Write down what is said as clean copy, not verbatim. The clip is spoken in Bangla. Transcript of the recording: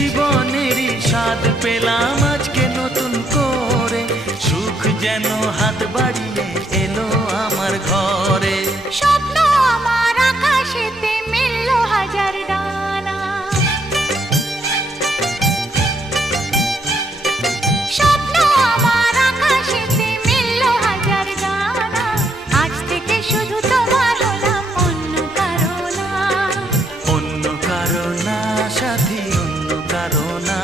জীবনেরই স্বাদ পেলাম আজকে নতুন করে, সুখ যেন হাত বাড়িয়ে এলো আমার ঘরে। স্বপ্ন আমার আকাশেতে মেললো হাজার ডানা, স্বপ্ন আমার আকাশেতে মেললো হাজার ডানা। আজ থেকে শুধু তোমার হলাম, অন্য কারো না। অন্য কারো না সাথী, অন্য কারো না।